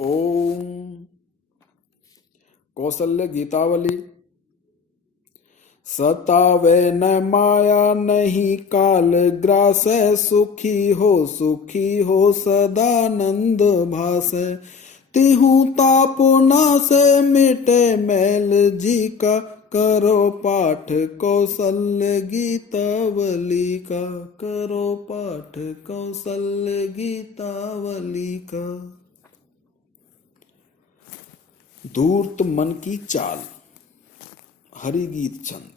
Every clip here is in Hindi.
ओम कौसल्य गीतावली। सतावे न माया नहीं काल ग्रासै, सुखी हो सदानंद भासै। तिहु ताप नासै मिटे मैल जी का, करो पाठ कौसल्य गीतावली का, करो पाठ कौसल्य गीतावली का। धूर्त मन की चाल। हरिगीत छंद।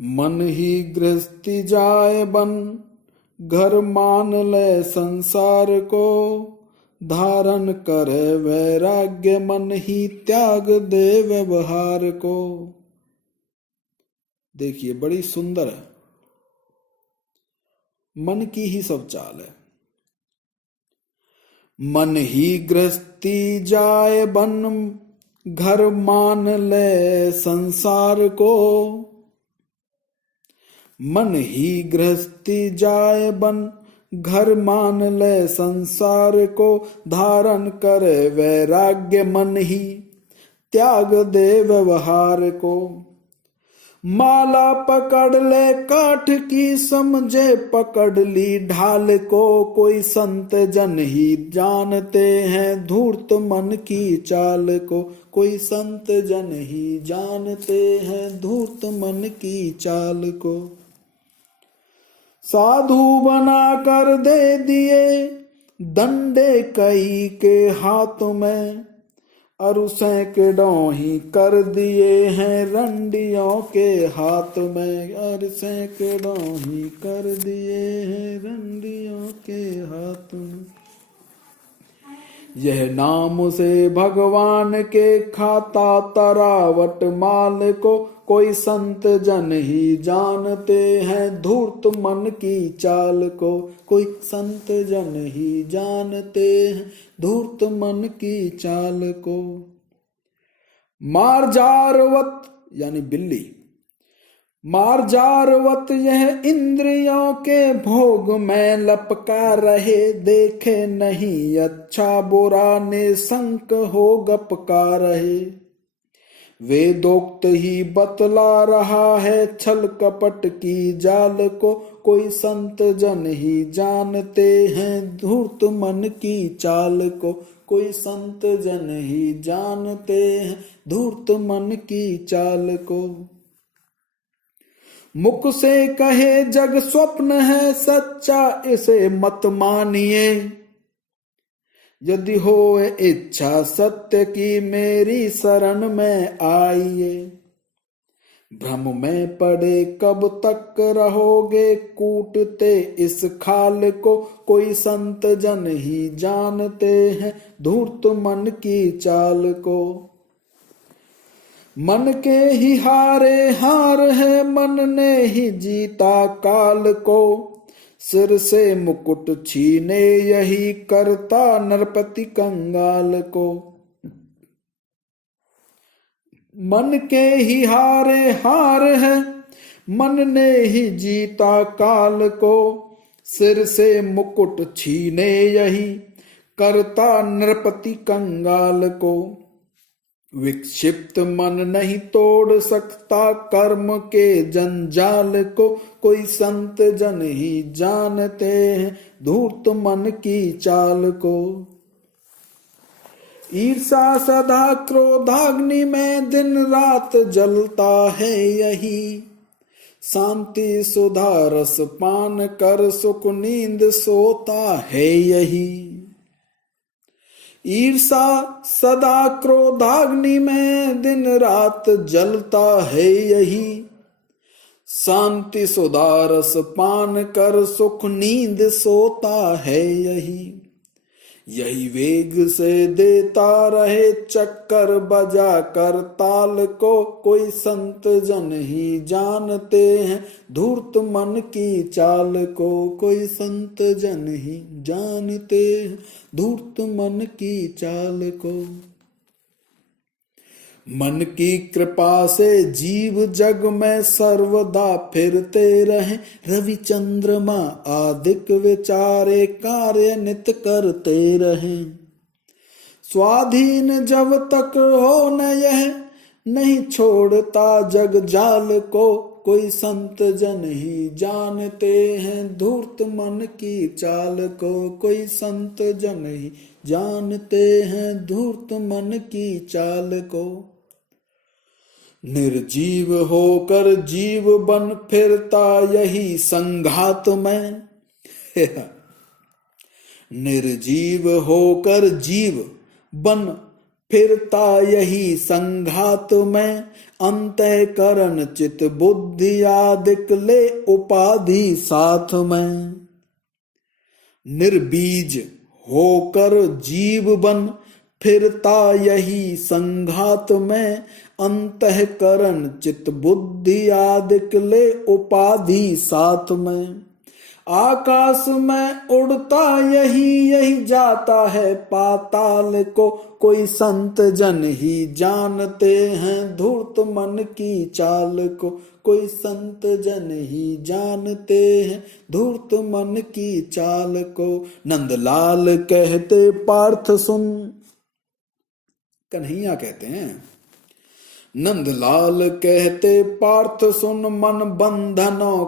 मन ही गृहस्थी जाए बन, घर मान ले संसार को। धारण करे वैराग्य, मन ही त्याग दे व्यवहार को। देखिए बड़ी सुंदर है, मन की ही सब चाल है। मन ही गृहस्थी जाए बन, घर मान ले संसार को। मन ही गृहस्थी जाए बन, घर मान ले संसार को। धारण करे वैराग्य, मन ही त्याग दे व्यवहार को। माला पकड़ ले काठ की, समझे पकड़ ली ढाल को। कोई संत जन ही जानते हैं धूर्त मन की चाल को। कोई संत जन ही जानते हैं धूर्त मन की चाल को। साधु बना कर दे दिए दंडे कई के हाथ में। अरु सैकड़ों ही कर दिए हैं रंडियों के हाथ में। अरु सैकड़ों ही कर दिए हैं रंडियों के हाथ में। यह नाम से भगवान के खाता तरावट माल को। कोई संत जन ही जानते हैं धूर्त मन की चाल को। कोई संत जन ही जानते हैं धूर्त मन की चाल को। मार्जारवत यानी बिल्ली। मार्जारवत यह इंद्रियों के भोग में लपका रहे। देखे नहीं अच्छा बुरा, निसंक हो गपका रहे। वेदोक्त ही बतला रहा है छल कपट की जाल को। कोई संत जन ही जानते हैं धूर्त मन की चाल को। कोई संत जन ही जानते हैं धूर्त मन की चाल को। मुख से कहे जग स्वप्न है सच्चा, इसे मत मानिए। यदि हो इच्छा सत्य की, मेरी शरण में आइए। भ्रम में पड़े कब तक रहोगे, कूटते इस खाल को। कोई संत जन ही जानते हैं धूर्त मन की चाल को। मन के ही हारे हार है, मन ने ही जीता काल को। सिर से मुकुट छीने यही करता नरपति कंगाल को। मन के ही हारे हार है, मन ने ही जीता काल को। सिर से मुकुट छीने यही करता नरपति कंगाल को। विक्षिप्त मन नहीं तोड़ सकता कर्म के जंजाल को। कोई संत जन ही जानते हैं धूर्त मन की चाल को। ईर्षा सदा क्रोधाग्नि में दिन रात जलता है यही। शांति सुधा रस पान कर सुख नींद सोता है यही। ईर्षा सदा क्रोधाग्नि में दिन रात जलता है यही। शांति सुधा रस पान कर सुख नींद सोता है यही। यही वेग से देता रहे चक्कर बजा कर ताल को। कोई संत जन ही जानते हैं धूर्त मन की चाल को। कोई संत जन ही जानते हैं धूर्त मन की चाल को। मन की कृपा से जीव जग में सर्वदा फिरते रहें, रवि चंद्रमा आदिक विचारे कार्य नित करते रहें। स्वाधीन जब तक हो न यह, नहीं छोड़ता जग जाल को, कोई संत जन ही जानते हैं धूर्त मन की चाल को, कोई संत जन ही जानते हैं धूर्त मन की चाल को। निर्जीव होकर जीव बन फिरता यही संघात में निर्जीव होकर जीव बन फिरता यही संघात में, अंतःकरण चित बुद्धि आदिक ले उपाधि साथ में। निर्बीज होकर जीव बन फिरता यही संघात में, अंतःकरण चित बुद्धि आदिक ले उपाधि साथ में। आकाश में उड़ता यही जाता है पाताल को, कोई संत जन ही जानते हैं धूर्त मन की चाल को, कोई संत जन ही जानते हैं धूर्त मन की चाल को। नंदलाल कहते पार्थ सुन, कन्हैया कहते हैं नंदलाल कहते पार्थ सुन, मन बंधनों